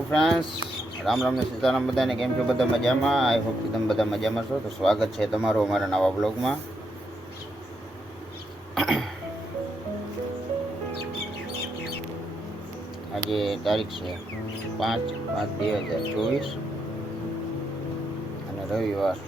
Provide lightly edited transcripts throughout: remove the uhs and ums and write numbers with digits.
Hello friends, Ram Ram ને સીતારામ બધાને. કેમ છો બધા મજામાં? આઈ હોપ કે તમે બધા મજામાં છો. તો સ્વાગત છે તમારું અમારા નવા બ્લોગમાં. આજે તારીખ છે 5/5/2024 અને રવિવાર.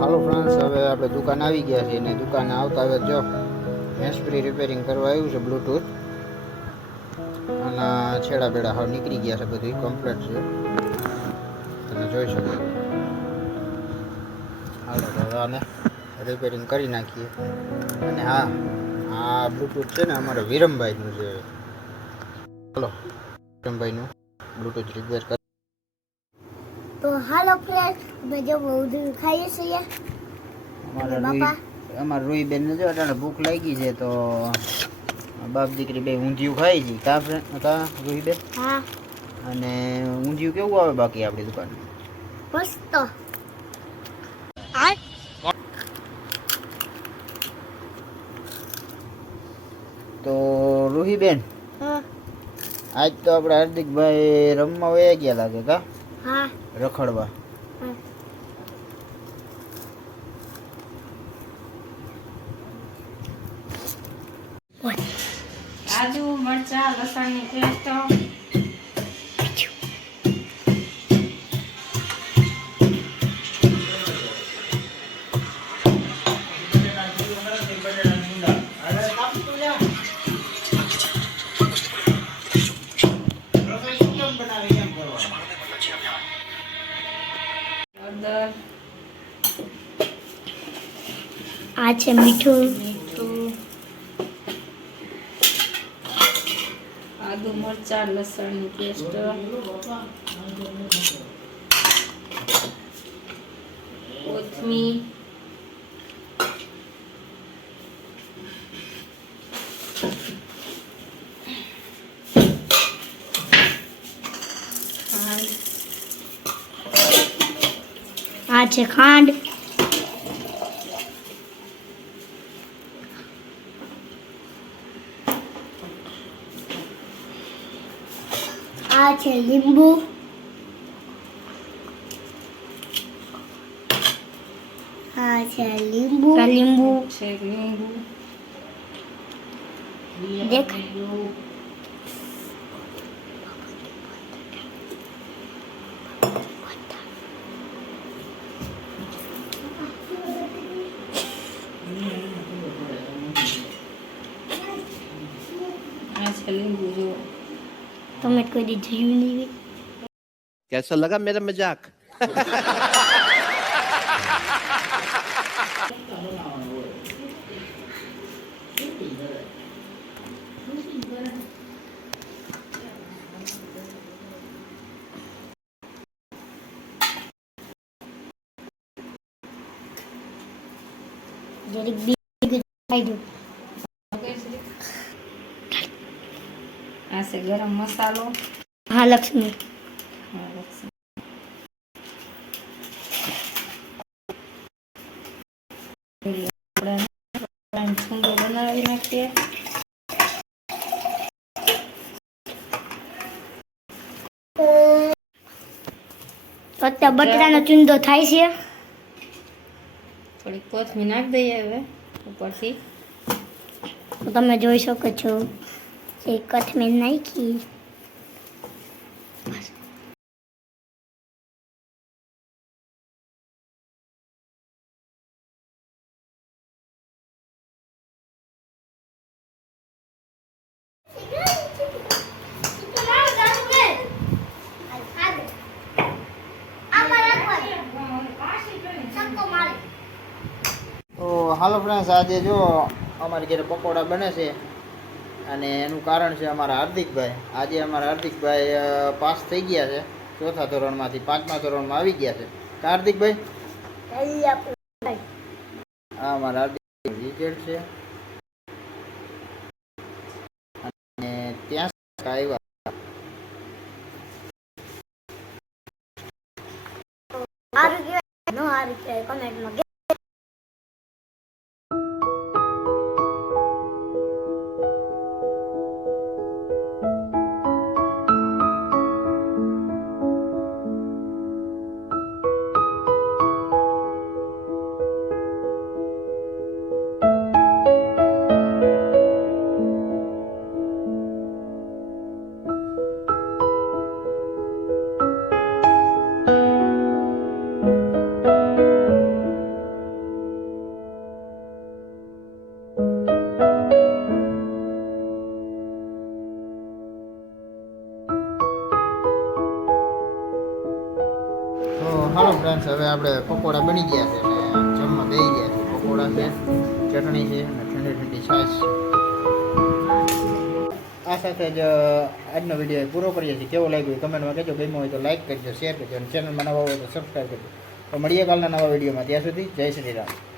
હાલો ફ્રેન્ડ્સ, હવે આપણે દુકાન આવી ગયા છીએ અને દુકાને આવતા હવે જો હેન્ડસ્ફ્રી રિપેરિંગ કરવા આવ્યું છે. બ્લૂટૂથ અને છેડા બેડા હવે નીકળી ગયા છે, બધું કમ્પ્લીટ છે, તમે જોઈ શકો છો. હાલો તો હવે આને રિપેરિંગ કરી નાખીએ. અને હા, આ બ્લૂટૂથ છે ને અમારા વિરમભાઈનું છે. હાલો, વિરમભાઈનું બ્લૂટૂથ રિપેર કરી. તો હાલો ફ્રેન્ડ, અમે જો ઊંધિયું ખાઈએ છીએ. અમારા રૂહીબેન ને જો અટાણે ભૂખ લાગી છે તો બાપ દીકરી બે ઊંધિયું ખાઈ છે. કા ફ્રેન્ડ, કા રૂહીબેન? હા. અને ઊંધિયું કેવું આવે બાકી આપણી દુકાનમાં? મસ્ત. તો રૂહીબેન, હા. આજ તો આપણે હાર્દિકભાઈ રમવા વયા ગયા લાગે, કા? હા. રખડવા. આદુ મરચા લસણની પેસ્ટ હળદર આ છે મીઠું. આદુ મરચા લસણની પેસ્ટ કોથમીર આ છે ખાંડ. આ છે લીંબુ. આ છે લીંબુ. લીંબુ છે લીંબુ દેખ. આ છે લીંબુ જો તમે કોઈ દી જોયું નહીં. कैसा लगा मेरा मजाक? જરીક બી ખાઈ દો. આ છે ગરમ મસાલો હા લક્ષ્મી. છૂંદો બનાવી નાખીએ. અત્યારે બટાટાનો ચૂંદો થાય છે. થોડી કોથમીર નાખી દઈએ હવે ઉપરથી. તો તમે જોઈ શકો છો એક કોથમીર નાખી. તો હાલો ફ્રેન્ડ્સ, આજે જો અમારી ઘરે પકોડા બને છે અને એનું કારણ છે અમારા હાર્દિકભાઈ. આજે અમારા હાર્દિકભાઈ પાસ થઈ ગયા છે, ચોથા ધોરણમાંથી 5મા ધોરણમાં આવી ગયા છે. હાર્દિકભાઈ, હા, અમારા હાર્દિક વિકેટ છે અને ત્યાં આવ્યા સારું કહેવાય નો સારું કહેવાય કમેન્ટમાં તો હાલો ફ્રેન્ડ્સ, હવે આપણે પકોડા બની ગયા છે અને જમવા બેસી ગયા છે. પકોડા છે, ચટણી છે અને ઠંડી ઠંડી છાશ છે. આ સાથે જ આજનો વિડીયો પૂરો કરીએ છીએ. કેવો લાગ્યો એ કમેન્ટમાં કહેજો. ગમ્યો હોય તો લાઈક કરજો, શેર કરજો અને ચેનલમાં નવા હોય તો સબસ્ક્રાઈબ કરજો. તો મળીએ કાલના નવા વિડીયોમાં. ત્યાં સુધી જય શ્રી રામ.